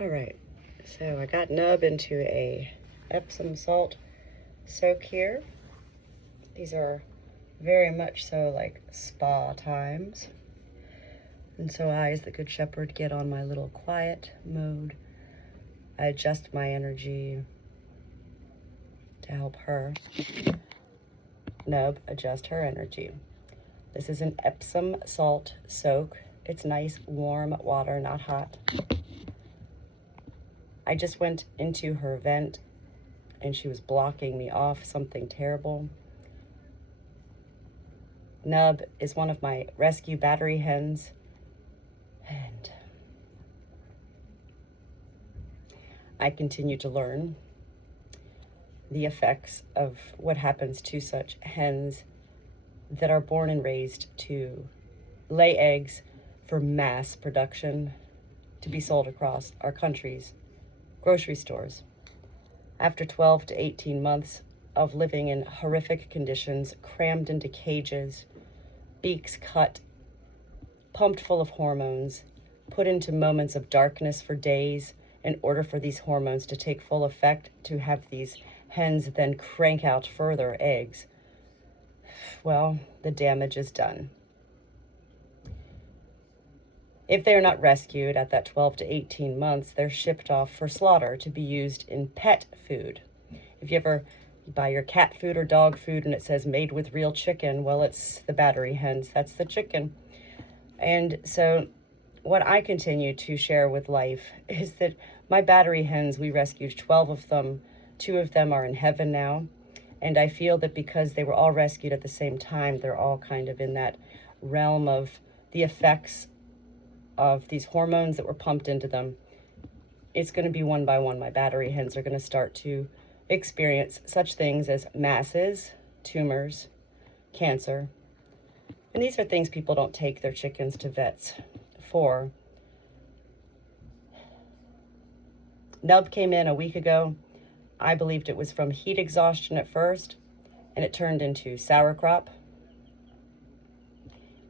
All right, so I got Nub into a Epsom salt soak here. These are very much so like spa times. And so I, as the Good Shepherd, get on my little quiet mode. I adjust my energy to help her, Nub, adjust her energy. This is an Epsom salt soak. It's nice, warm water, not hot. I just went into her vent and she was blocking me off something terrible. Nub is one of my rescue battery hens, and I continue to learn the effects of what happens to such hens that are born and raised to lay eggs for mass production to be sold across our country's grocery stores. After 12 to 18 months of living in horrific conditions, crammed into cages, beaks cut, pumped full of hormones, put into moments of darkness for days in order for these hormones to take full effect, to have these hens then crank out further eggs, well, the damage is done. If they are not rescued at that 12 to 18 months, they're shipped off for slaughter to be used in pet food. If you ever buy your cat food or dog food and it says made with real chicken, well, it's the battery hens. That's the chicken. And so what I continue to share with life is that my battery hens, we rescued 12 of them. 2 of them are in heaven now. And I feel that because they were all rescued at the same time, they're all kind of in that realm of the effects of these hormones that were pumped into them. It's going to be one by one. My battery hens are going to start to experience such things as masses, tumors, cancer. And these are things people don't take their chickens to vets for. Nub came in a week ago. I believed it was from heat exhaustion at first, and it turned into sauerkraut.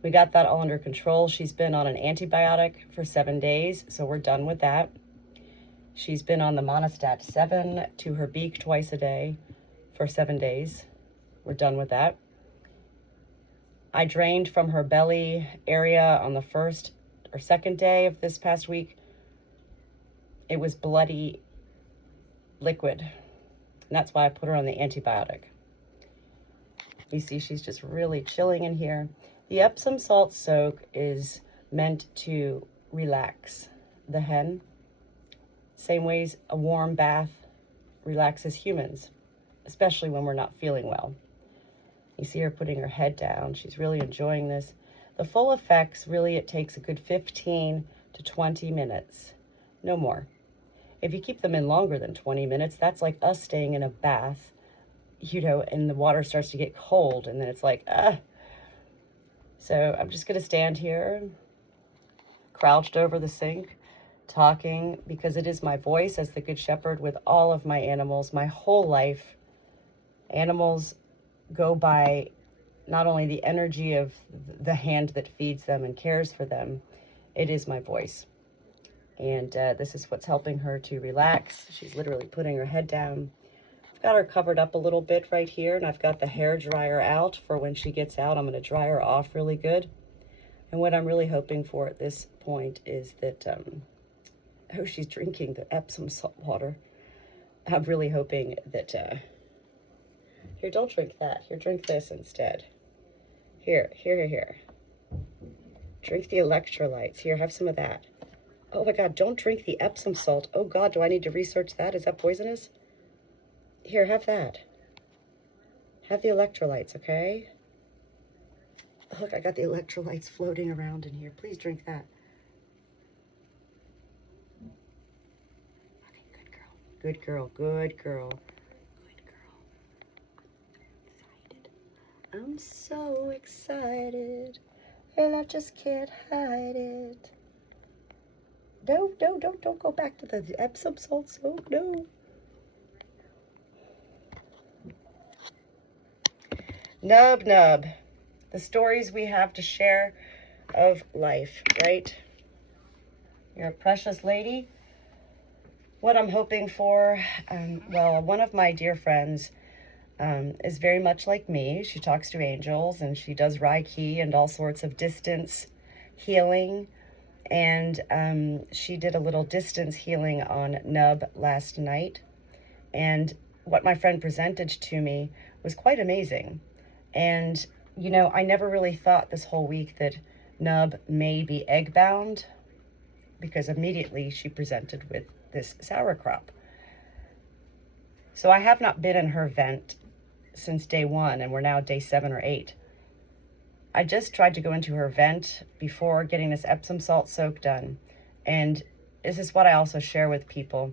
We got that all under control. She's been on an antibiotic for 7 days, so we're done with that. She's been on the Monistat 7 to her beak twice a day for 7 days. We're done with that. I drained from her belly area on the first or second day of this past week. It was bloody liquid, and that's why I put her on the antibiotic. You see, she's just really chilling in here. The Epsom salt soak is meant to relax the hen, same ways a warm bath relaxes humans, especially when we're not feeling well. You see her putting her head down. She's really enjoying this. The full effects, really, it takes a good 15 to 20 minutes, no more. If you keep them in longer than 20 minutes, that's like us staying in a bath, and the water starts to get cold, and then it's like, So I'm just going to stand here, crouched over the sink, talking, because it is my voice as the Good Shepherd with all of my animals, my whole life. Animals go by not only the energy of the hand that feeds them and cares for them, it is my voice. And this is what's helping her to relax. She's literally putting her head down. I've got her covered up a little bit right here, and I've got the hair dryer out for when she gets out. I'm going to dry her off really good. And what I'm really hoping for at this point is that, oh, she's drinking the Epsom salt water. I'm really hoping that, here, don't drink that. Here, drink this instead. Here. Drink the electrolytes. Here, have some of that. Oh my God, don't drink the Epsom salt. Oh God, do I need to research that? Is that poisonous? Here, have that. Have the electrolytes, okay? Look, I got the electrolytes floating around in here. Please drink that. Okay, good girl. Good girl. I'm so excited. And I just can't hide it. No, don't go back to the Epsom salt soak, no. Nub, the stories we have to share of life, right? You're a precious lady. What I'm hoping for, well, one of my dear friends is very much like me. She talks to angels and she does Reiki and all sorts of distance healing. And she did a little distance healing on Nub last night. And what my friend presented to me was quite amazing. And, you know, I never really thought this whole week that Nub may be egg-bound, because immediately she presented with this sauerkraut. So I have not been in her vent since day 1, and we're now day 7 or 8. I just tried to go into her vent before getting this Epsom salt soak done. And this is what I also share with people.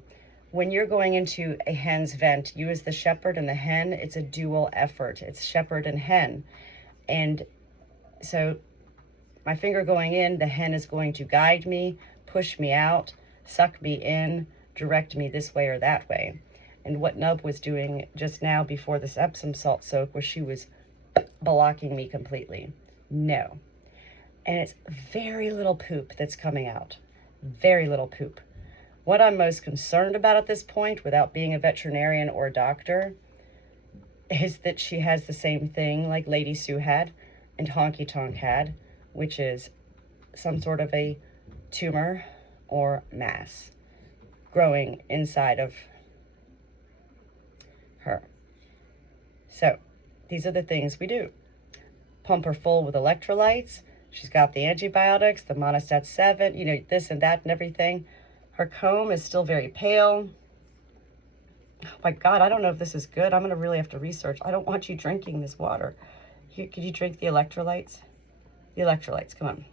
When you're going into a hen's vent, you as the shepherd and the hen, it's a dual effort. It's shepherd and hen. And so my finger going in, the hen is going to guide me, push me out, suck me in, direct me this way or that way. And what Nub was doing just now before this Epsom salt soak was she was blocking me completely. No. And it's very little poop that's coming out. Very little poop. What I'm most concerned about at this point, without being a veterinarian or a doctor, is that she has the same thing like Lady Sue had and Honky Tonk had, which is some sort of a tumor or mass growing inside of her. So these are the things we do. Pump her full with electrolytes. She's got the antibiotics, the Monistat 7, you know, this and that and everything. Her comb is still very pale. Oh my God, I don't know if this is good. I'm going to really have to research. I don't want you drinking this water. Could you drink the electrolytes? The electrolytes, come on.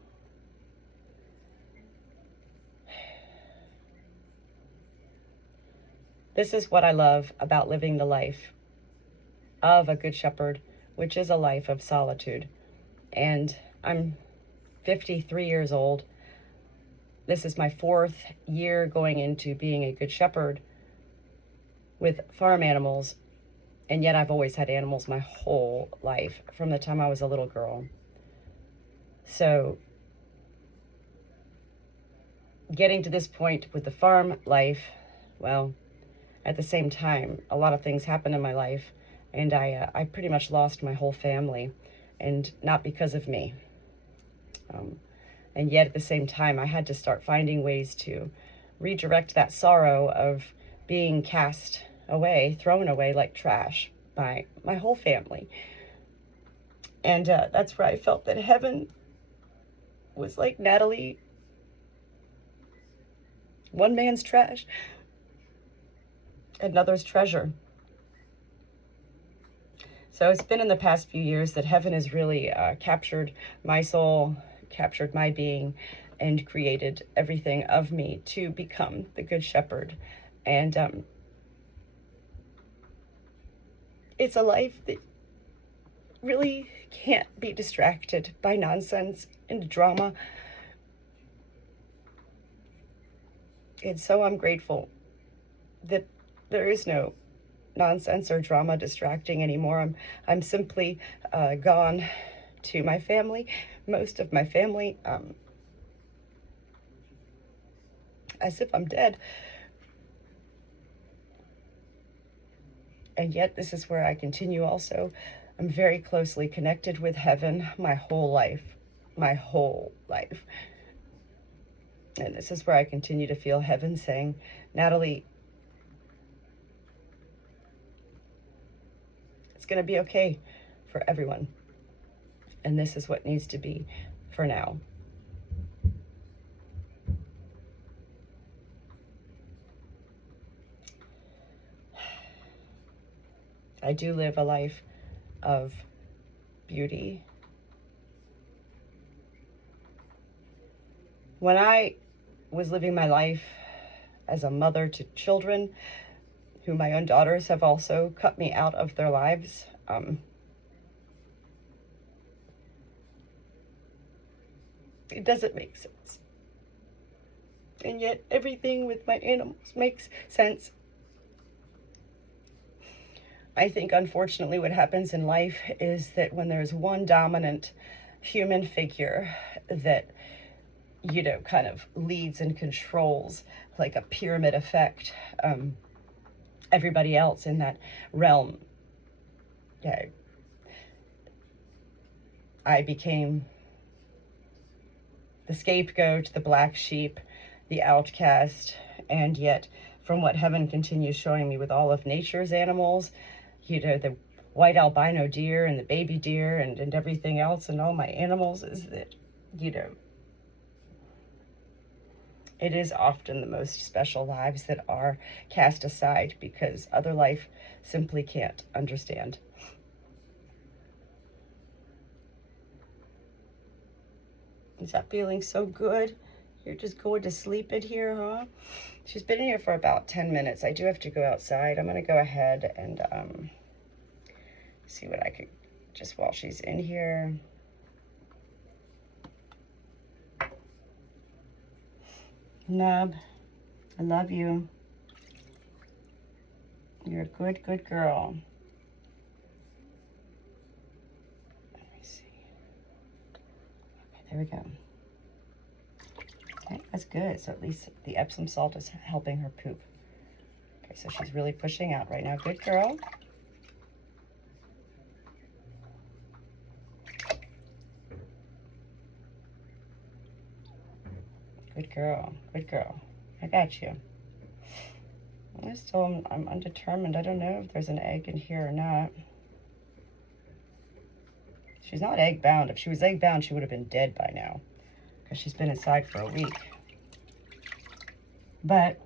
This is what I love about living the life of a Good Shepherd, which is a life of solitude. And I'm 53 years old. This is my 4th year going into being a Good Shepherd with farm animals. And yet I've always had animals my whole life, from the time I was a little girl. So getting to this point with the farm life, well, at the same time, a lot of things happened in my life, and I pretty much lost my whole family, and not because of me. And yet at the same time, I had to start finding ways to redirect that sorrow of being cast away, thrown away like trash by my whole family. And that's where I felt that heaven was like, Natalie, one man's trash, another's treasure. So it's been in the past few years that heaven has really captured my soul, captured my being, and created everything of me to become the Good Shepherd. And it's a life that really can't be distracted by nonsense and drama. And so I'm grateful that there is no nonsense or drama distracting anymore. I'm simply gone to my family, most of my family, as if I'm dead. And yet this is where I continue also. I'm very closely connected with heaven my whole life. And this is where I continue to feel heaven saying, Natalie, it's going to be okay for everyone. And this is what needs to be for now. I do live a life of beauty. When I was living my life as a mother to children, who my own daughters have also cut me out of their lives, it doesn't make sense. And yet everything with my animals makes sense. I think, unfortunately, what happens in life is that when there's one dominant human figure that you know, kind of leads and controls, like a pyramid effect, everybody else in that realm. Yeah, I became the scapegoat, the black sheep, the outcast, and yet from what heaven continues showing me with all of nature's animals, you know, the white albino deer and the baby deer and everything else and all my animals, is that, you know, it is often the most special lives that are cast aside because other life simply can't understand. Is that feeling so good? You're just going to sleep in here, huh? She's been in here for about 10 minutes. I do have to go outside. I'm going to go ahead and see what I could, just while she's in here. Nub, I love you. You're a good, good girl. Let me see. Okay, there we go. Okay, that's good. So at least the Epsom salt is helping her poop. Okay, so she's really pushing out right now. Good girl. Good girl. Good girl. I got you. I'm undetermined. I don't know if there's an egg in here or not. She's not egg bound. If she was egg bound, she would have been dead by now because she's been inside for a week. But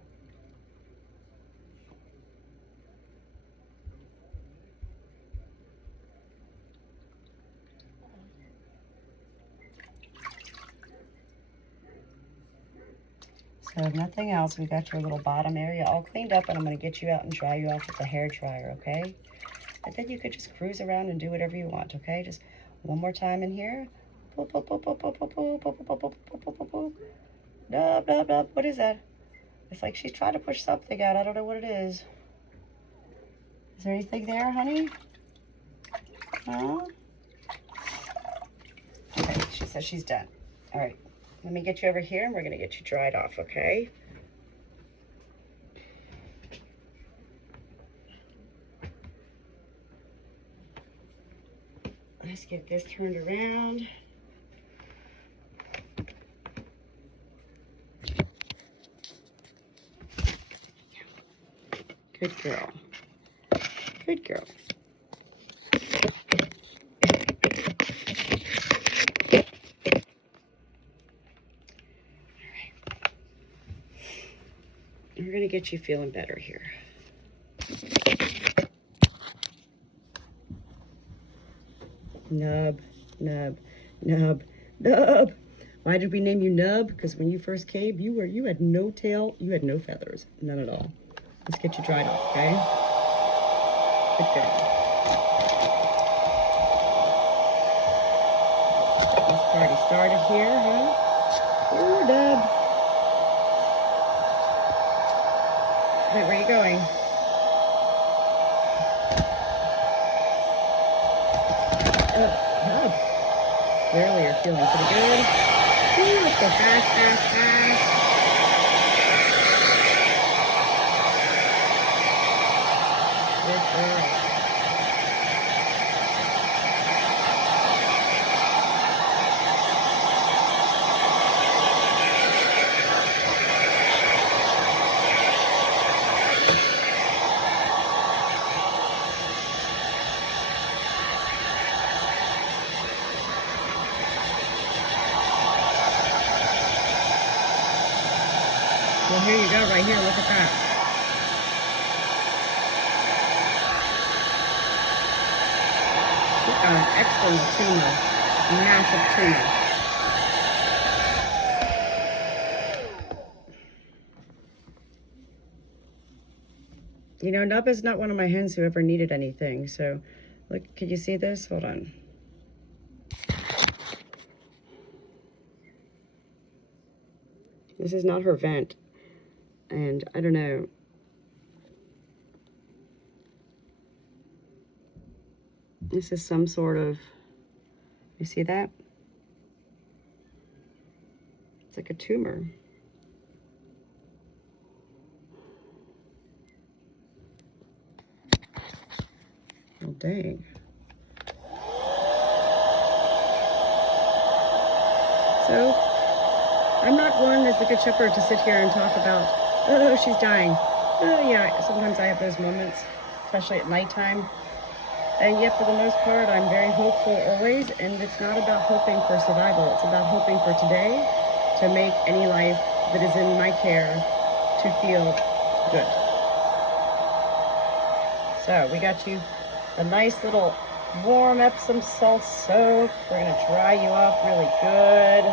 so if nothing else, we got your little bottom area all cleaned up, and I'm going to get you out and dry you off with the hair dryer, okay? And then you could just cruise around and do whatever you want, okay? Just one more time in here. Boop, boop, boop, boop, boop, boop, boop, boop, boop, boop, boop, boop, boop, boop. Nub, nub, nub. What is that? It's like she's trying to push something out. I don't know what it is. Is there anything there, honey? No? Okay, she says she's done. All right, let me get you over here, and we're going to get you dried off, okay? Let's get this turned around. Good girl. Good girl. We're going to get you feeling better here. Nub, Nub, Nub, Nub. Why did we name you Nub? Because when you first came, you had no tail, you had no feathers, none at all. Let's get you dried off, okay? Good girl. This party started here, huh? Ooh, Nub. Wait, where are you going? Oh, Nub. Clearly you're feeling pretty good. Ooh, let's go fast, fast, fast. Good girl. Well, here you go, right here. Look at that. She's got an excellent tumor. Massive tumor. You know, Nub is not one of my hens who ever needed anything. So, look, can you see this? Hold on. This is not her vent. And I don't know. This is some sort of, you see that? It's like a tumor. Oh, dang. So, I'm not one as a Good Shepherd to sit here and talk about, oh, she's dying. Oh, yeah, sometimes I have those moments, especially at nighttime. And yet, for the most part, I'm very hopeful always, and it's not about hoping for survival. It's about hoping for today to make any life that is in my care to feel good. So, we got you a nice little warm Epsom salt soak. We're going to dry you off really good.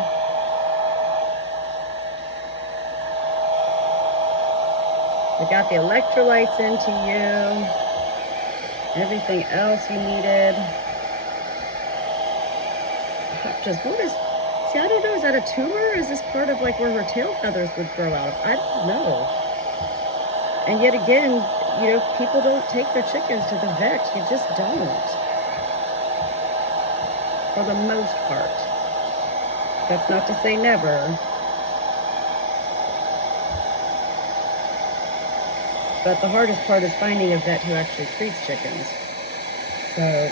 We got the electrolytes into you. Everything else you needed. Just what is, see, I don't know, is that a tumor? Is this part of like where her tail feathers would grow out? I don't know. And yet again, you know, people don't take their chickens to the vet. You just don't. For the most part. That's not to say never. But the hardest part is finding a vet who actually treats chickens. So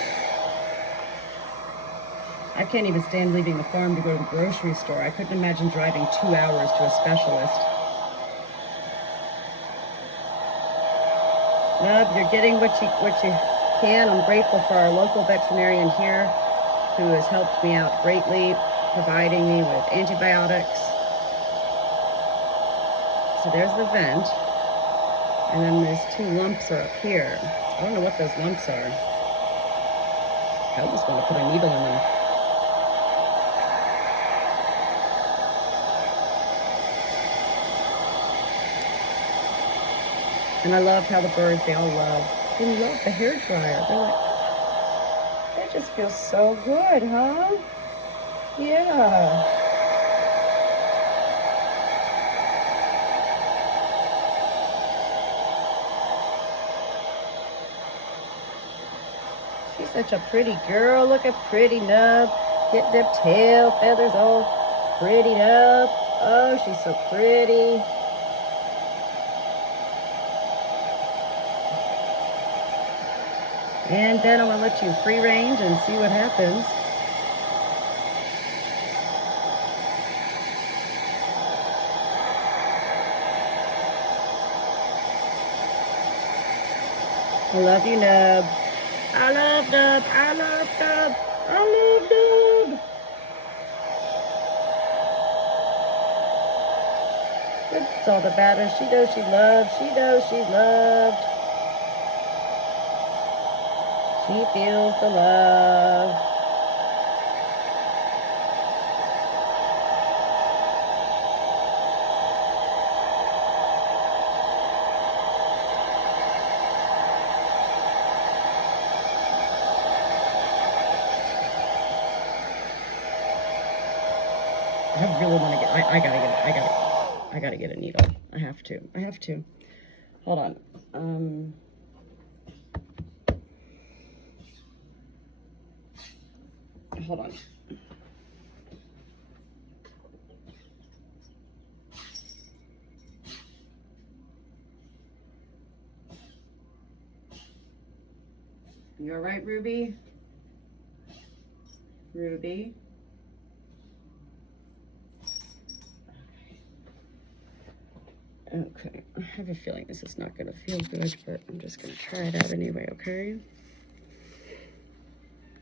I can't even stand leaving the farm to go to the grocery store. I couldn't imagine driving 2 hours to a specialist. Nub, you're getting what you can. I'm grateful for our local veterinarian here who has helped me out greatly, providing me with antibiotics. So there's the vent. And then these 2 lumps are up here. I don't know what those lumps are. I almost want to put a needle in them. And I love how the birds, they all love the hair dryer. They're like, that just feels so good, huh? Yeah. She's such a pretty girl. Look at pretty Nub. Get them tail feathers all prettied up. Oh, she's so pretty. And then I'm going to let you free range and see what happens. I love you, Nub. I love Nub. I love Nub. I love Nub. That's all that matters. She knows she's loved. She knows she's loved. She feels the love. I really want to get, I gotta get a needle. I have to. Hold on. Hold on. You all right, Ruby? Ruby? Okay, I have a feeling this is not going to feel good, but I'm just going to try it out anyway, okay?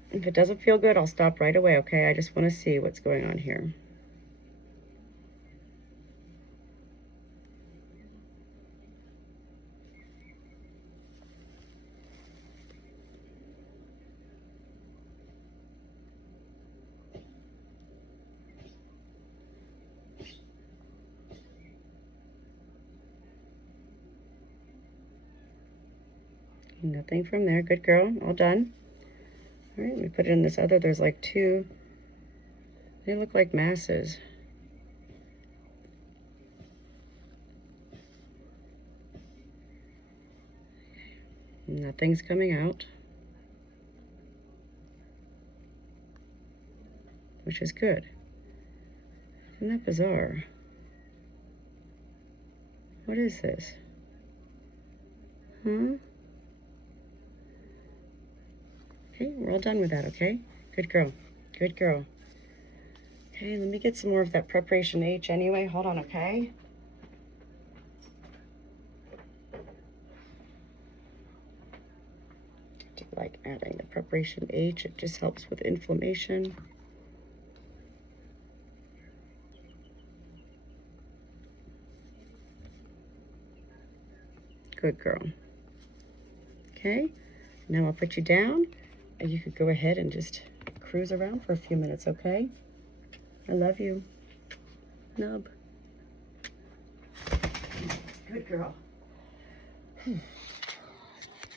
If it doesn't feel good, I'll stop right away, okay? I just want to see what's going on here. Nothing from there. Good girl. All done. All right, we put it in this other. There's like 2. They look like masses. Nothing's coming out, which is good. Isn't that bizarre? What is this? Hmm? Okay, we're all done with that, okay? Good girl. Good girl. Okay, let me get some more of that preparation H anyway. Hold on, okay? I do like adding the preparation H. It just helps with inflammation. Good girl. Okay, now I'll put you down, and you could go ahead and just cruise around for a few minutes, okay? I love you. Nub. Good girl.